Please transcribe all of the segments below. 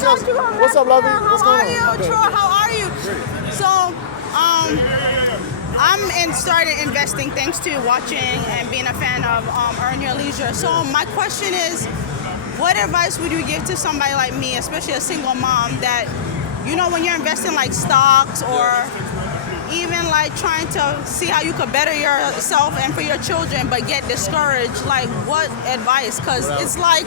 yes. What's up, lovey? What's going on? How are you? Troy, how are you? So, started investing thanks to watching and being a fan of Earn Your Leisure. So my question is, what advice would you give to somebody like me, especially a single mom, that, you know, when you're investing like stocks or even like trying to see how you could better yourself and for your children, but get discouraged, like what advice? Because it's like,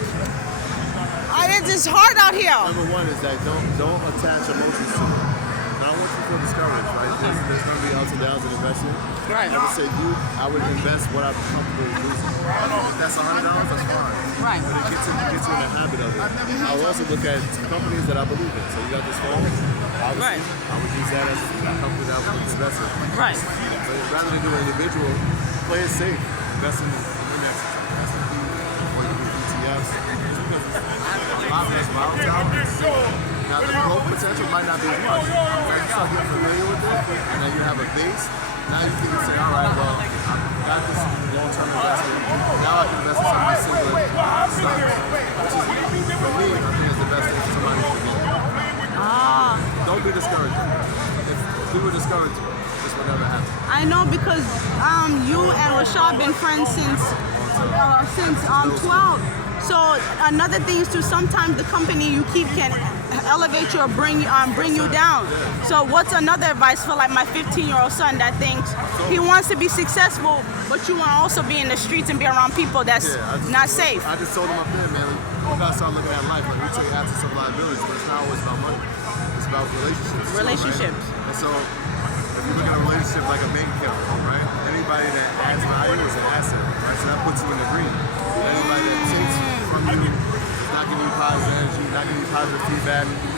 it's hard out here. Number one is that don't attach emotions to it. I don't want you to feel discouraged, right? There's going to be ups and downs in investing. Right. I would say I would invest what I'm comfortable losing. If that's $100, that's fine. Right. But it gets you in the habit of it. I would also look at companies that I believe in. So you got this phone, obviously, I would use that as a company that I would invest in. Right. But rather than do an individual, play it safe. Invest in the index, invest in or you do ETFs. Just because it's a lot less volatile. Now the growth potential might not be as much. As you start getting familiar with it, and then you have a base, now you can say, all right, well, I've got this long-term investment. Now I can invest in something similar stocks, which is, for me, I think is the best thing for somebody to do. Don't be discouraged. If we were discouraged, this would never happen. I know, because you and Rashad been friends since 12. So another thing is sometimes the company you keep can elevate you or bring you down. So what's another advice for like my 15-year-old son that thinks he wants to be successful, but you want to also be in the streets and be around people that's not safe? I just told him up there, man, we gotta start looking at life. Like, we take assets and liabilities, but it's not always about money. It's about relationships. Relationships. Right? And so if you look at a relationship like a bank account, right? Anybody that adds value is an asset, right? So that puts you in the green. Anybody that takes from you is not giving you positive energy, not giving you positive feedback.